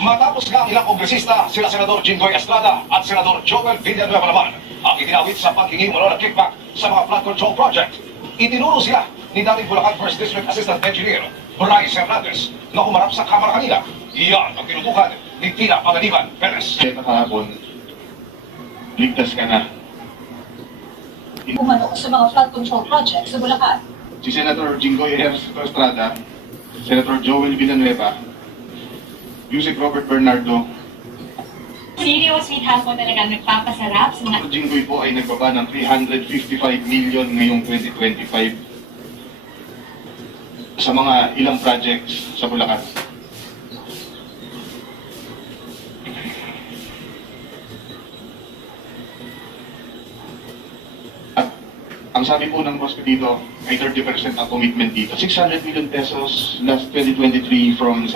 Matapos nga ang ilang kongresista, sila Senador Jinggoy Estrada at Senador Joel Villanueva naman ang itinawid sa paghingi umano ng kickback sa mga flood control project. Itinuro sila ni dating Bulacan 1st District Assistant Engineer Bryce Hernandez na humarap sa Kamara kanina. Iyan ang tinutukan ni Tina Panganiban Perez. Kaya kahapon, ligtas ka na. Umano sa mga flood control projects sa Bulacan. Si Senator Jinggoy Estrada, Senator Joel Villanueva, Yusek Robert Bernardo. Serious meeting po talaga nagpapasarap sa mga... Jinggoy po ay nagbaba ng 355 million ngayong 2025 sa mga ilang projects sa Bulacan. At ang sabi po ng boss ko dito ay 30% ang commitment dito. 600 million pesos last 2023 from